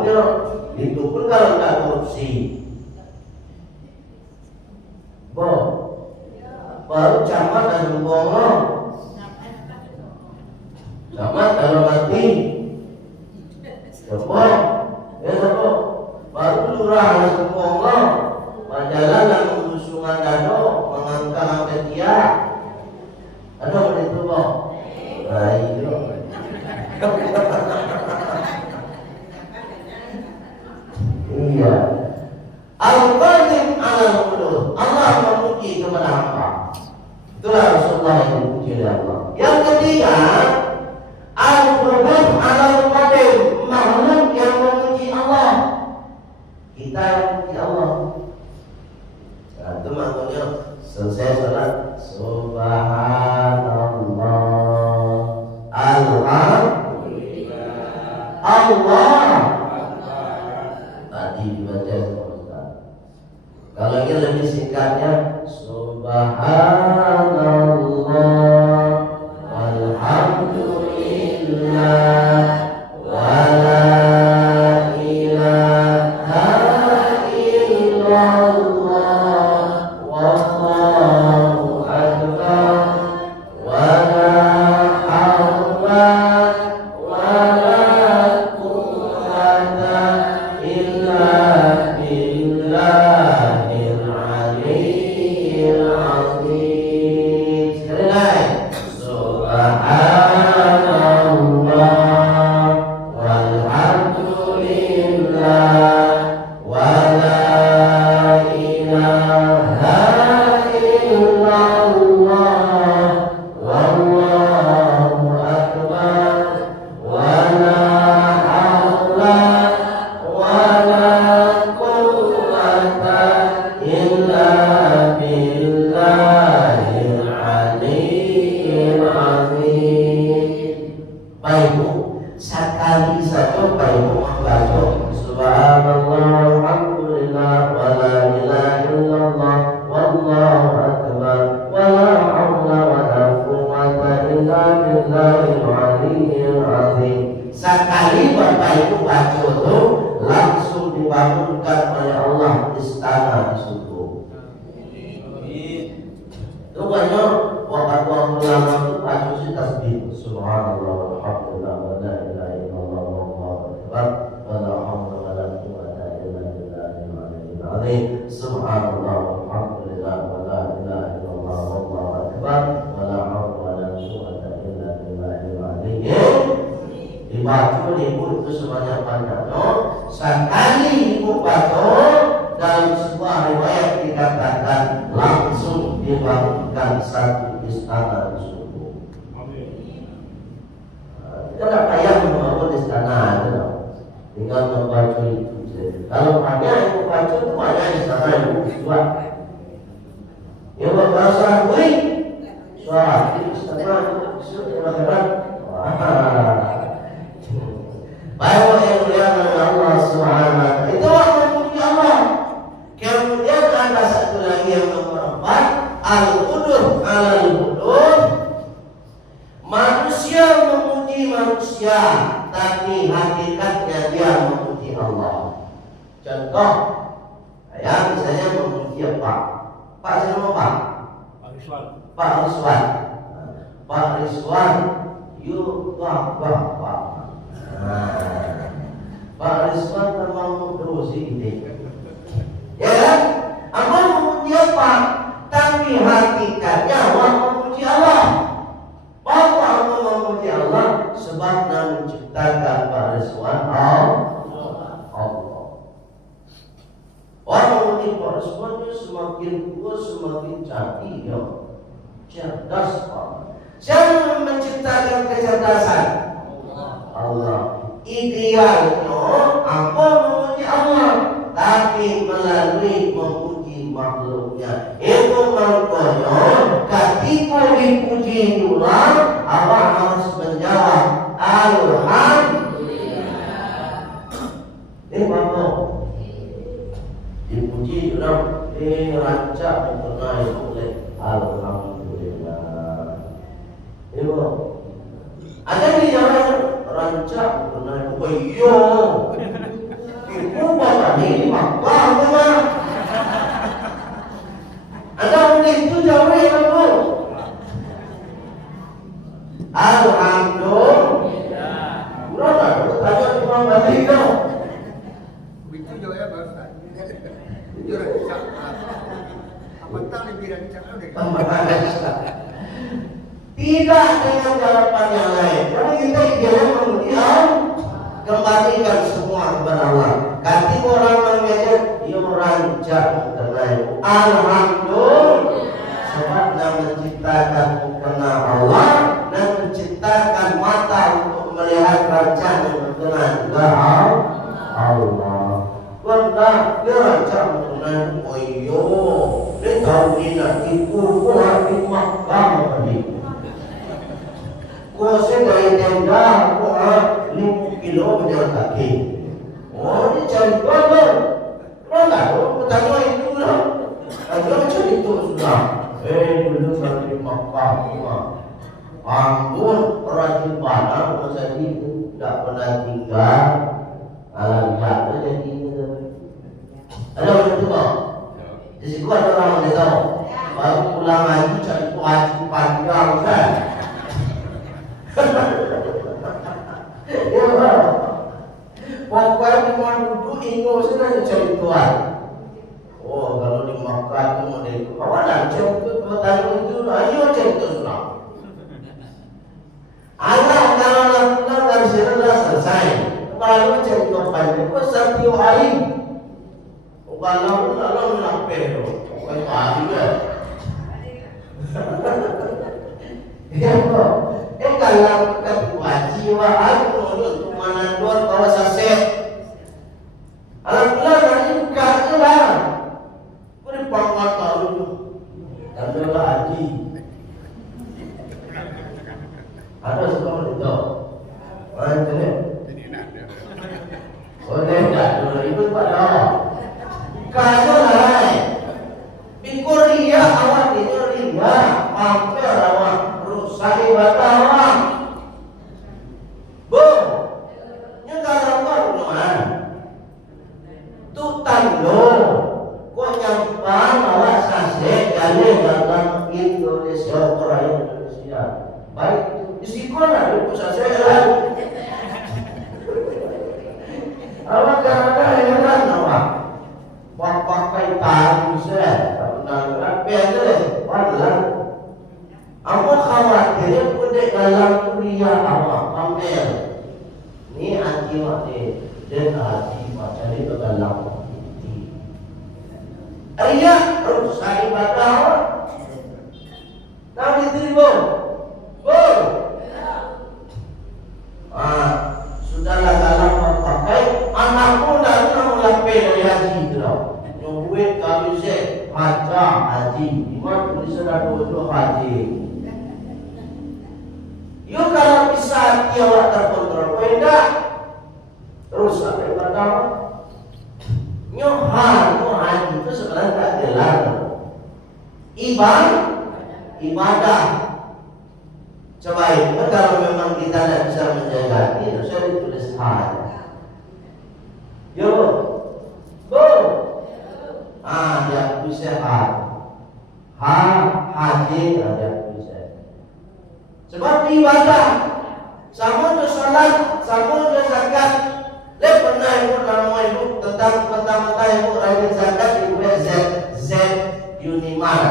itu pun kalau tidak korupsi. Baru camat dan sombong, camat kalau mati sombong, ya sombong. Baru lurah dan sombong, majalah dan sungai dado mengangkang ketia ada begitu kok. Ayo iya Al-Qadim ala mulud, Allah memuji kepada ketiga, al-hubub al-qadim, makhluk yang memuji Allah. Kita yang memuji Allah. Nah, itu maknanya selesai salat subhanallah, alhamdulillah, Allah. Tadi dibaca sama Ustaz. Kalau ini lebih singkatnya subhanallah, alhamdulillah, wala ilaha illallah, wallahu akbar, wala hawla wala quwwata illa billahil aliyyil azim. Sekali lagi, subhanallah walhamdulillah wala ilaha illallah, wallahu akbar, wala hawla wala quwwata illa billahil aliyyil azim. Baik Bu, sekali saja Baik Bu membaca subhanallah alhamdulillah wala ilaha illallah wallahu akbar wala haula wala quwwata illa billahil aliyyil azim. Sekali Bapak Ibu baca itu langsung dibangunkan oleh Allah istana di surga. Itu banyak waktu ulama itu baca si tasbih subhanallah walhamdulillah wala ilaha illallah wallahu akbar wala haula wala quwwata illa billahil aliyyil azim. Subhanallah walhamdulillah wala ilaha illallah wallahu akbar wala haula wala quwwata illa billahil aliyyil. Dibaca ibu itu sebanyak-banyaknya. Sekali ibu baca, dalam sebuah riwayat dikatakan langsung dibangunkan satu istana di surga. Kita tidak payah membangun istana, tinggal membaca itu. Kalau banyak ibu baca itu banyak istana ibu buat. Yang berbahasa gue, suara istana itu akhirat. Baik yang mulia Allah Subhanahu wa taala. Itu memuji Allah. Kemudian ada satu lagi yang nomor 4, al-qudud al-qudud. Manusia memuji manusia, tapi hakikatnya dia memuji Allah. Contoh, saya misalnya memuji Pak. Pak siapa Pak? Pak Rizwan. Pak Rizwan. Pak Rizwan, you Pak. Pak Rizwan memang dosi ini. Ya kan? Amal memuji apa? Tapi hakikatnya Allah memuji Allah. Bahwa Allah memuji Allah sebab menciptakan Pak Rizwan Allah. Orang memuji Pak Rizwan itu semakin tua semakin cantik ya. Cerdas Pak. Siapa yang menciptakan kecerdasan? Allah. Idealnya apa memuji Allah, tapi melalui memuji makhluknya. Itu maknanya ketika dipuji Allah, Allah harus menjawab alhamdulillah. Apa? Dipuji Allah, rancak mengenai oleh alhamdulillah. Ibu, ada di jalan rancak mengenai iya. Ibu bapak ini maklum memang. Ada begitu jauh ya Bu. Alhamdulillah. Berapa? Tanya cuma balik dong. Begitu jauh ya Bapak. Itu rancak. Apa tak lebih rancak udah. Tidak dengan jawaban yang lain. Karena kita idealnya memuji Allah, kembalikan semua kepada Allah. Ganti orang mengajar, dia rancak mengenai alhamdulillah. Sebab yang menciptakan mengenal Allah dan menciptakan Kose dari tenda, 5 kilo berjalan kaki. Oh, ini cari apa? Mana? Oh, bertanya itu lah. Ada cari itu sudah. Dulu dari Makkah semua. Ampun, perajin panah, masa itu tidak pernah tinggal. Lihat jadi itu. Ada orang tua. Di situ ada orang yang tahu. Baru pulang lagi cari kewajiban kan. Ya, pokoknya cuma duduk ingat saja cari Tuhan. Oh, kalau di Makkah itu model itu kawanan cari itu bertanya itu, ayo cari itu sudah. Ayah kalau pulang dari sini sudah selesai. Kalau cari Tuhan itu setiap hari. Kalau nak perlu, bukan hari ya. Ya, kalau kewajiban untuk menandor bawa saset. Alhamdulillah nanti buka je lah. Beri pangkat tahu tu. Adalah haji. Ada sekolah itu. Mana ni? Oh, tidak. Itu pada. Kalau lah. Bikoria awak ini ria, mampir awak rusak ibadah awak. Bu, nyekar awak rumah. Tu tando, kau nyampan awak sasek jalan dalam Indonesia, orang Indonesia. Baik, di sekolah itu sasek lah. Awak kerana heran awak. Pakai tali saya, nak pergi, padahal aku khawatir pun dalam kuliah awak pamer. Ni anti mati, dan anti macam ni dalam ini. Ayah harus saya baca awak. Kami terima, sudahlah dalam pakai anakku dah mulai dari haji tu. Buat kami saya baca haji, iman tulisan ada dua haji. You kalau bisa dia awak terkontrol, tidak terus apa yang pertama? Nyohan itu sebenarnya tak jelas. Ibadah. Coba itu kalau memang kita tidak bisa menjaga itu, saya ditulis haji. Yo, dia bisa haji dia bisa. Sebab ibadah sama tu salat, sama tu zakat. Pernah ibu nama ibu tentang mentah-mentah ibu rajin zakat ibu Z Unimar.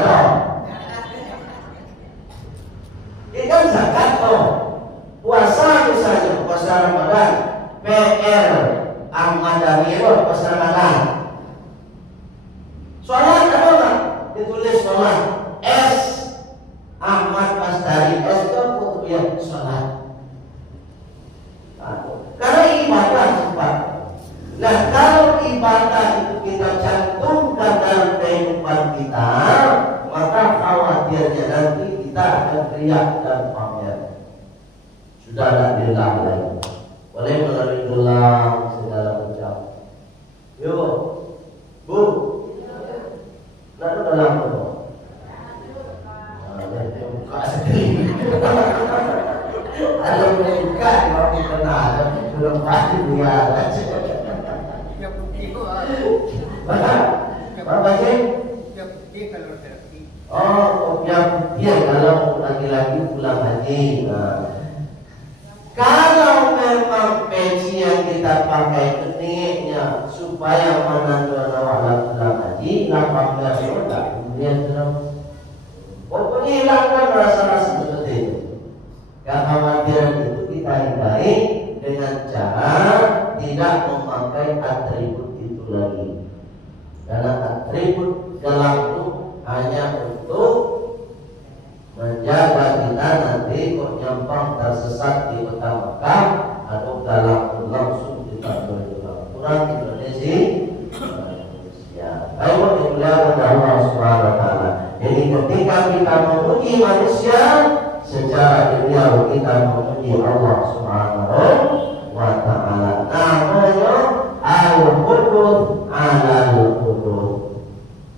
Ikan zakat puasa misalnya puasa Ramadan, PR Ahmad Daniel puasa Ramadan. Sholat apa tak? Ditulis sholat S Ahmad Pastari S itu putuhnya sholat. Karena ibadah sempat. Nah kalau ibadah itu kita cantumkan dalam kehidupan kita, maka khawatirnya nanti kita akan riak dan pamer. Sudah tak diulang lagi. Boleh melalui tulang segala macam. Yuk, Bu. Nak dalam tu. Ada buka sekali. Ada buka, baru kenal. Belum pasti dia. Yang putih tu Apa sih? yang putih kalau lelaki. Oh, yang putih kalau laki-laki pulang haji. Kalau memang peci yang kita pakai keniknya supaya menandu awak pulang haji, lapang dari otak, kemudian terus pokoknya hilangkan rasa-rasa seperti itu. Kekhawatiran itu kita hindari dengan cara tidak memakai atribut itu lagi. Karena atribut gelap itu hanya untuk menjaga kita nanti kok nyampang tersesat di kota Mekah atau dalam langsung kita kurang Indonesia. Ayo dimuliakan Allah Subhanahu wa taala. Jadi ketika kita memuji manusia secara ideal kita memuji Allah Subhanahu wa ta'ala. Namanya al-hudud al-hudud.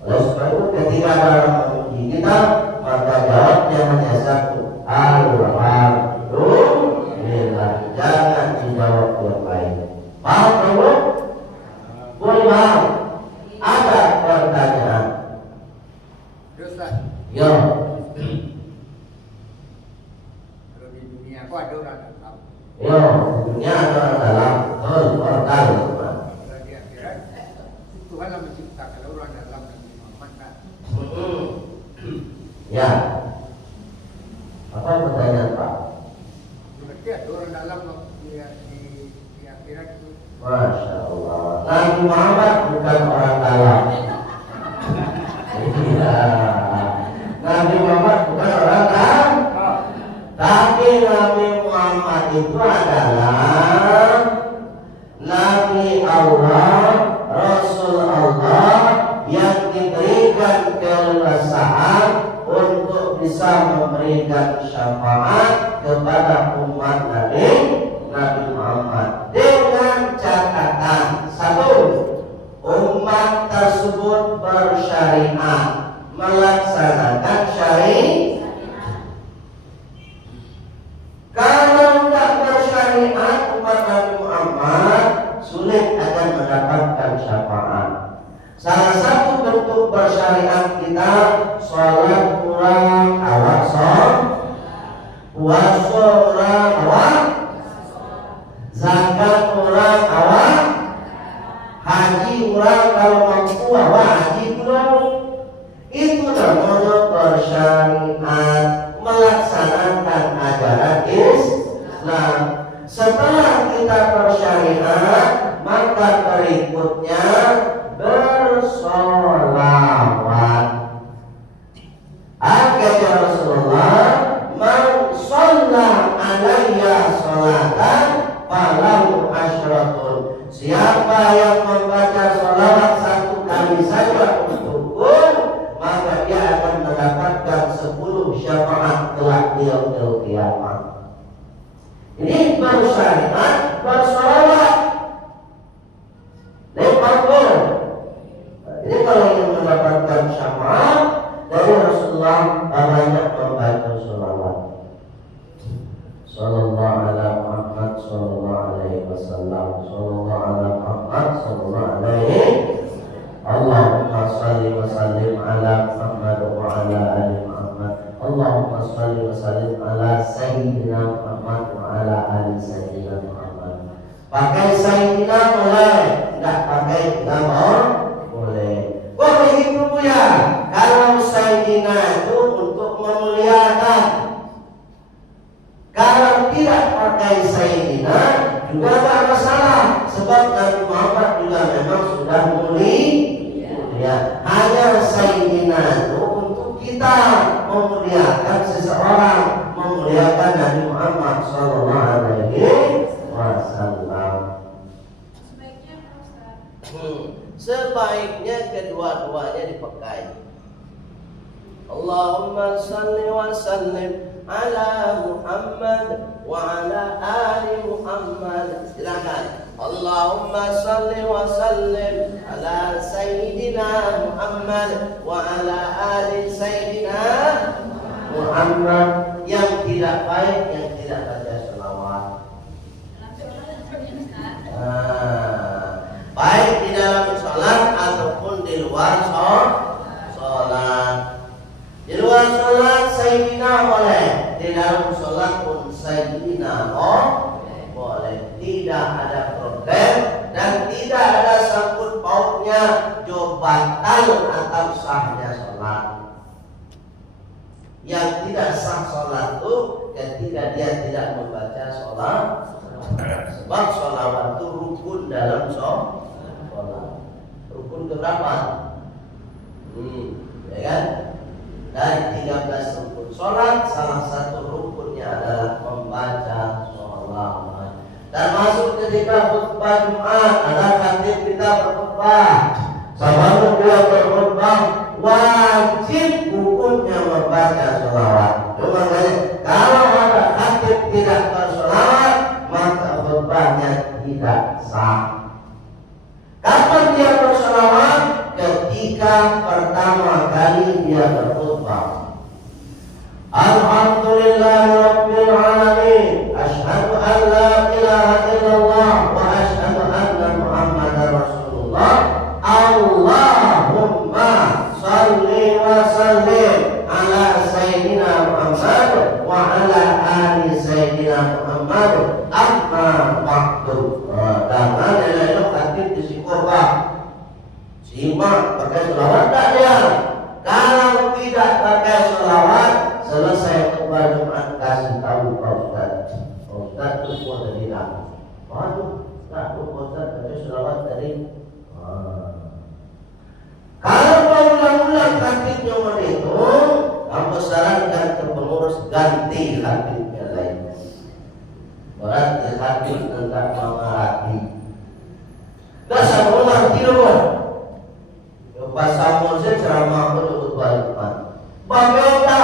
Oleh sebab itu ketika dalam memuji kita, maka jawabnya hanya satu, alhamdulillah. Jangan dijawab yang lain. Paham kamu? Boleh paham? Ada pertanyaan? Ustaz, Ya. kalau di dunia kok ada orang dalam. Ya, dunia ada orang dalam. Betul, orang dalam. Kalau di akhirat, Tuhan yang menciptakan orang dalam dan Muhammad kan. Ya. Apa pertanyaan Pak? Berarti ada orang dalam di akhirat itu. Masya Allah. Nabi Muhammad bukan orang dalam. Iya. Nabi Muhammad bukan orang dalam. Tapi Nabi Muhammad itu adalah Nabi Allah, Rasul Allah yang diberikan keleluasaan untuk bisa memberikan syafaat kepada umat Nabi Muhammad dengan catatan satu, umat tersebut bersyariat, melaksanakan syariat. Kalau tidak bersyariat umat Nabi Muhammad sulit akan mendapatkan syafaat. Salah satu bentuk bersyariat kita, sholat kurang awak sholat, puasa kurang awak, zakat kurang awak, haji kurang kalau mampu awak haji kurang. Itu namanya bersyariat, melaksanakan ajaran Islam. Setelah kita bersyariat, maka berikutnya bersolawat. Kata Rasulullah, man shalla alayya sholatan falahu asyratun. Siapa yang membaca sholawat satu kali saja untukku, maka dia akan mendapatkan 10 syafaat kelak di yaumil qiyamah. Ini bersyariat, bersolawat. Lepakul. Ini kalau ingin mendapatkan syafaat dari Rasulullah, banyak membaca sholawat. Sallallahu ala Muhammad sallallahu alaihi wasallam. Sallallahu ala Muhammad sallallahu alaihi. Allahumma salli wa sallim ala Muhammad wa ala ali Muhammad. Allahumma salli wa sallim ala Sayyidina Muhammad wa ala ali Sayyidina Muhammad. Pakai Sayyidina boleh, tidak pakai nama boleh. Kok begitu Bu ya? Kalau Sayyidina itu untuk memuliakan. Kalau tidak pakai Sayyidina juga tidak masalah, sebab Nabi Muhammad juga memang sudah mulia. Hanya Sayyidina itu untuk kita memuliakan seseorang, memuliakan Nabi Muhammad sallallahu alaihi wasallam. Sebaiknya kedua-duanya dipakai. Allahumma salli wa sallim ala Muhammad wa ala ali Muhammad. Silakan. Allahumma salli wa sallim ala Sayyidina Muhammad wa ala ali Sayyidina Muhammad. Yang tidak baik, yang tidak baca selawat. Baik di dalam sholat ataupun di luar sholat. Di luar sholat Sayyidina boleh, di dalam sholat pun Sayyidina boleh. Tidak ada problem dan tidak ada sangkut pautnya jabatan atau sahnya sholat. Yang tidak sah sholat itu ketika dia tidak membaca sholat. Sebab sholawat itu rukun dalam sholat. Rukun keberapa? Ya kan? Dari 13 rukun sholat, salah satu rukunnya adalah membaca sholawat. Dan masuk ketika khutbah Jumat, ada khatib kita berkhutbah. Sebelum dia berkhutbah, wajib hukumnya membaca sholawat. Cuma kalau asyhadu an la ilaha illallah wa asyhadu anna Muhammadar Rasulullah. Allahumma shalli wa sallim ala sayyidina Muhammad wa ala ali sayyidina Muhammad. Amma ba'du. Dengan itu hadis disimpulkan. Simak pakai selawat tak dia? Kalau tidak pakai selawat, selesai khutbah Jumat kasih tahu Pak Ustaz. Pak Ustaz itu pun tadi dah. Waduh, tak Pak Ustaz baca selawat tadi. Kalau mau ulang-ulang hadisnya itu, kamu sarankan ke pengurus ganti hadisnya lain. Berarti hadis tentang mengerti. Dah sama mengerti dulu. Pas sama saya ceramah pada khutbah Jumat. Berbeda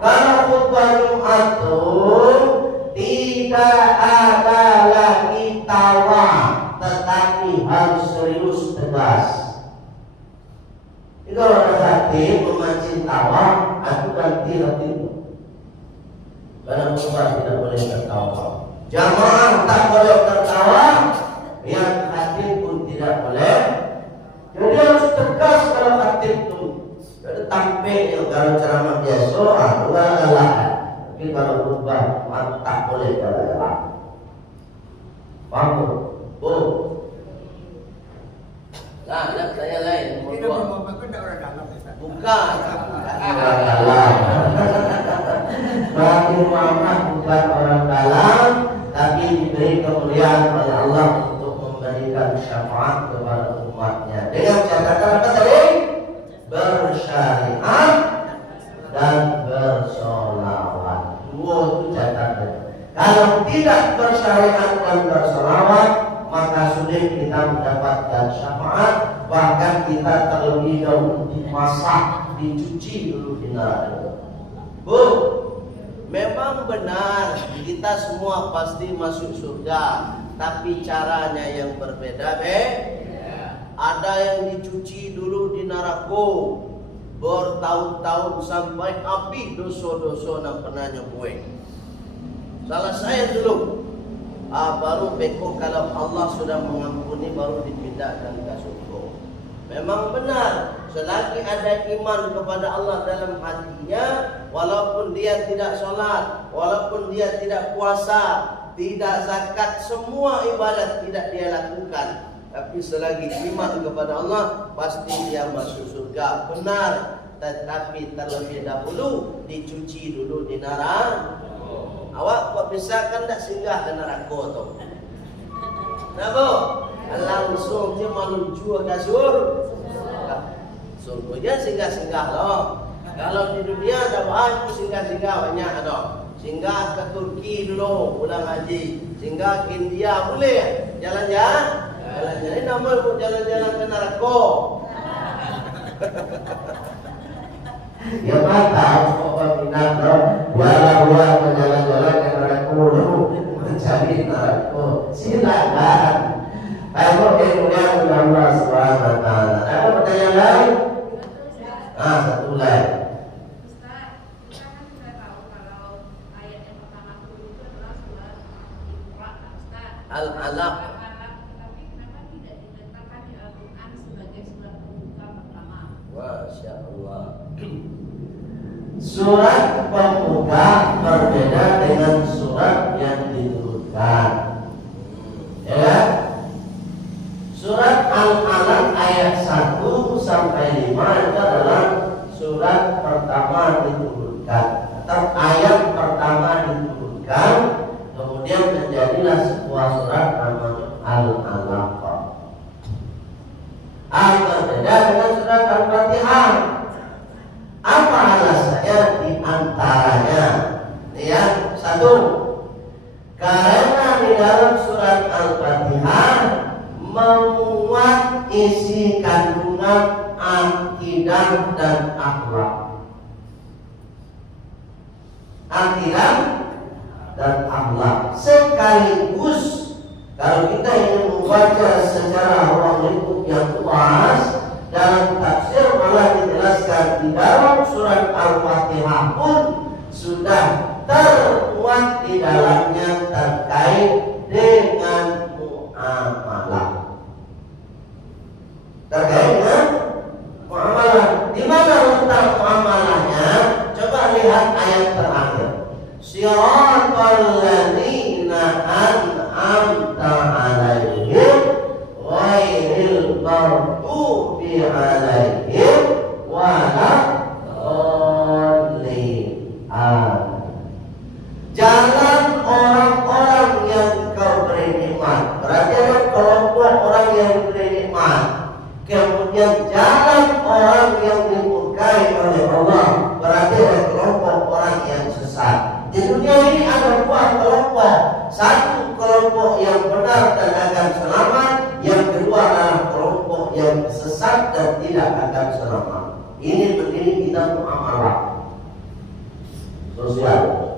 kalau khutbah Jumat itu tidak ada lagi tawa, tetapi harus serius tegas. Jadi kalau ada hati memancing tawa, aku ganti hati itu. Karena khutbah tidak boleh tertawa. Jamaah tak boleh tertawa, yang hati pun tidak boleh. Jadi harus tegas kalau hati itu. Jadi tampil yang kalau ceramah biasa, dua galak. Tapi kalau khutbah tak boleh galak. Paham? Oh. Nah, nak saya lain. Kita mau tidak orang dalam. Bukan. Orang dalam. Bagi Muhammad bukan orang dalam, tapi diberi kemuliaan oleh Allah untuk memberikan syafaat kepada umatnya. Dengan catatan apa tadi? Bersyariat dan bersolawat. Dua itu catatan. Kalau tidak bersyariat dan bersolawat, maka sulit kita mendapatkan syafaat. Bahkan kita terlebih dahulu dimasak, dicuci dulu di neraka. Bu, memang benar kita semua pasti masuk surga, tapi caranya yang berbeda, Ada yang dicuci dulu di neraka bertahun-tahun sampai api dosa-dosa yang pernah nyebueng. Salah saya dulu, baru besok kalau Allah sudah mengampuni baru dipindahkan ke surga. Memang benar, selagi ada iman kepada Allah dalam hatinya, walaupun dia tidak sholat, walaupun dia tidak puasa, tidak zakat, semua ibadat tidak dia lakukan, tapi selagi iman kepada Allah, pasti dia masuk surga. Benar, tetapi terlebih dahulu dicuci dulu di neraka. Awak kok bisa kan tak singgah ke neraka tu? Kenapa? Langsung dia menuju ke surga. Surga singgah-singgah loh. Kalau di dunia ada banyak singgah-singgah banyak ada. Singgah ke Turki dulu pulang haji. Singgah ke India boleh jalan-jalan. Jalan-jalan ini nama jalan-jalan ke neraka. Ya mata orang minat loh. Buat jalan-jalan ke neraka dulu mencari neraka. Silakan. Ayo kemudian Allah Subhanahu wa taala. Ada pertanyaan lain? Satu lagi. Ustaz, kita kan sudah tahu kalau ayat yang pertama turun itu adalah surat Iqra, Ustaz. Al-Alaq. Tapi kenapa tidak diletakkan di Al-Quran sebagai surat pembuka pertama? Masya Allah. Surat pembuka berbeda dengan surat yang diturunkan. Ya. Surat Al-Alaq ayat 1 sampai 5 itu adalah surat pertama diturunkan atau ayat pertama diturunkan, kemudian menjadilah sebuah surat namanya Al-Alaq. Berbeda dengan surat Al-Fatihah. Apa alasannya? Di antaranya, ya, satu, karena di dalam surat Al-Fatihah memuat isi kandungan akidah dan akhlak. Akidah dan akhlak sekaligus. Kalau kita ingin membaca secara ruang lingkup yang luas, dalam tafsir malah dijelaskan di dalam surat Al-Fatihah pun sudah termuat di dalamnya terkait dengan muamalah. Terkait dengan muamalah. Di mana letak muamalahnya? Coba lihat ayat terakhir. Siratal ladzina an'amta 'alaihim ghairil maghdubi 'alaihim waladdallin. Jalan orang-orang yang kau beri nikmat. Berarti ada kelompok orang yang beri nikmat. Kemudian jalan orang yang dimurkai oleh Allah. Berarti ada kelompok orang yang sesat. Di dunia ini ada dua kelompok. Satu kelompok yang benar dan akan selamat. Yang kedua adalah kelompok yang sesat dan tidak akan selamat. Ini berdiri kita muamalah sosial.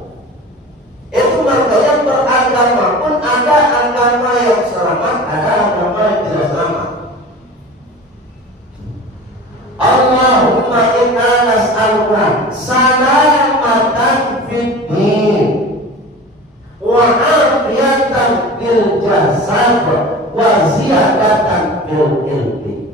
Itu makanya beragama pun ada agama yang selamat, ada agama yang tidak selamat. Allahumma inna nas'aluka salamatan fid din wa afiyatan fil jasad wa ziyadatan fil ilmi.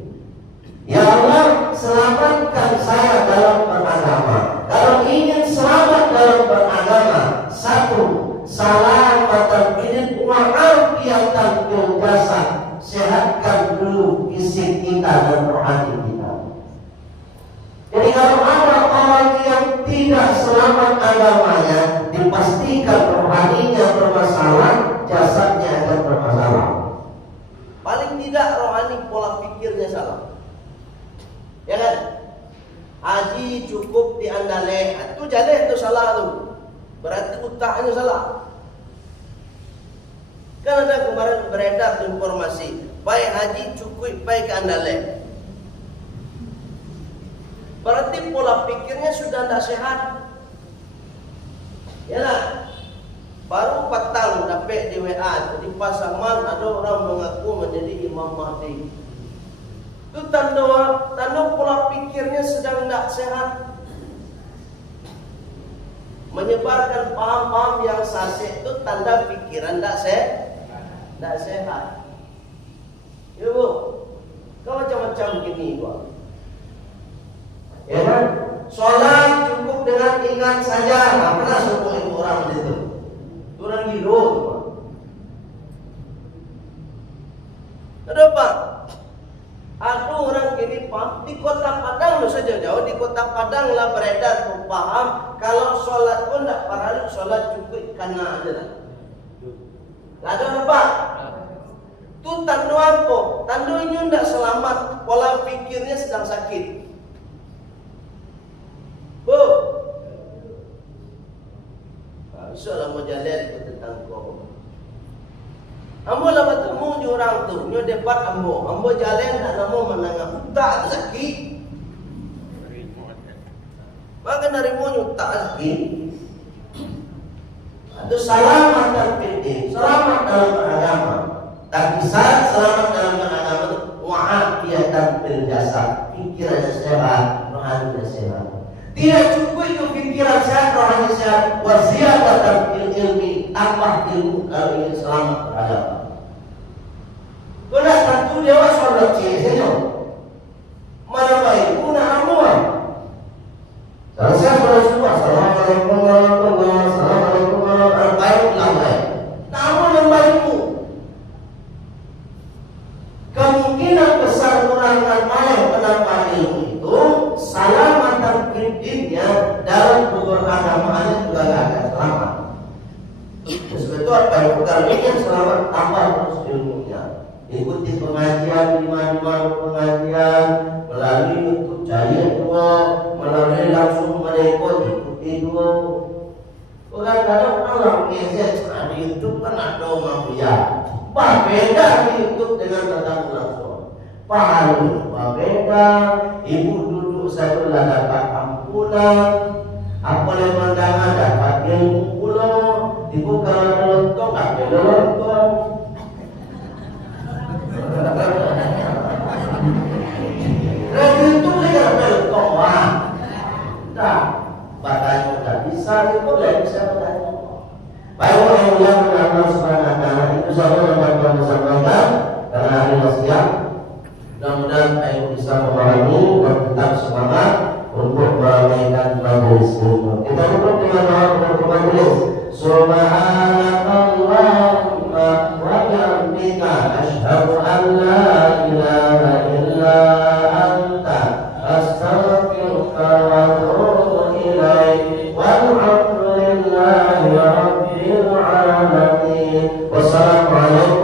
Ya Allah, selamatkan saya dalam beragama. Kalau ingin selamat dalam beragama, satu, salamatan bidin wa afiyatan fil jasad. Sehatkan dulu fisik kita dan rohani kita. Jadi kalau ada orang yang tidak selamat agamanya, dipastikan rohaninya bermasalah, jasadnya akan bermasalah. Paling tidak rohani pola pikirnya salah. Ya kan? Haji cukup di Andale, itu jadi itu salah tuh. Berarti utaknya salah. Kan ada kemarin beredar informasi, baik haji cukup baik ke Andale. Berarti pola pikirnya sudah tidak sehat. Ya lah. Baru 4 tahun dapat di WA di Pasaman ada orang mengaku menjadi Imam Mahdi. Itu tanda pola pikirnya sedang tidak sehat. Menyebarkan paham-paham yang sasih itu tanda pikiran tidak sehat. Ya bu, kau macam-macam gini bu. Ya kan? Sholat cukup dengan ingat saja. Tidak pernah semua orang itu. Orang gila. Ada apa? Ada orang gini paham di Kota Padang loh saja jauh di Kota Padang lah beredar paham kalau sholat pun tidak parah sholat cukup karena ada. Ada apa? Itu tanda apa? Tanda ini tidak selamat, pola pikirnya sedang sakit. Bu, bisa lah mau jalan itu tentang kau. Ambo lah bertemu di orang tu, nyo debat ambo jalan tak namo menangah tak sakit. Maka nerimo nyo tak sakit. Itu selamat dalam fikih, selamat dalam beragama. Tapi saat selamat dalam beragama itu wa'afiyatan bil jasad, pikirannya sehat, rohaninya sehat. Tidak cukup itu pikiran sehat, rohani sehat, waziyadatan bil ilmi, tambah ilmu kalau ingin selamat beragama. Kena tentu dewa sholat cihnya. Mana baik guna amuan. Selesai sholat semua. Assalamualaikum warahmatullahi wabarakatuh. Assalamualaikum warahmatullahi wabarakatuh. Namun yang baikmu. Kemungkinan besar orang yang menambah ilmu itu salamatan fiddinnya dalam beragamaannya juga tidak akan selamat. Sebetulnya apa yang bukan ingin selamat tambah terus ilmunya. Ikuti pengajian di mana-mana pengajian melalui YouTube Jaya dua, melalui langsung mereka ikuti dua. Kadang-kadang orang biasa di YouTube kan ada orang ya. Pak beda di YouTube dengan tatap langsung. Paham beda. Ibu duduk sebelah dapat ampunan. Apa yang mendangan dapat ilmu pula. Ibu kalau lontong ada lontong. Radio itu lihat belkong lah. Nah, badannya udah bisa, itu boleh bisa insyaallah dapat kami sampaikan karena hari siang. Mudah-mudahan ayo bisa memahami dan tetap semangat untuk meramaikan majelis ilmu. Kita tutup dengan doa penutup majelis. Subhanallahumma wa bihamdika asyhadu an la ilaha illa anta astaghfiruka wa atubu ilaik. Walhamdulillahi rabbil alamin. Wassalamualaikum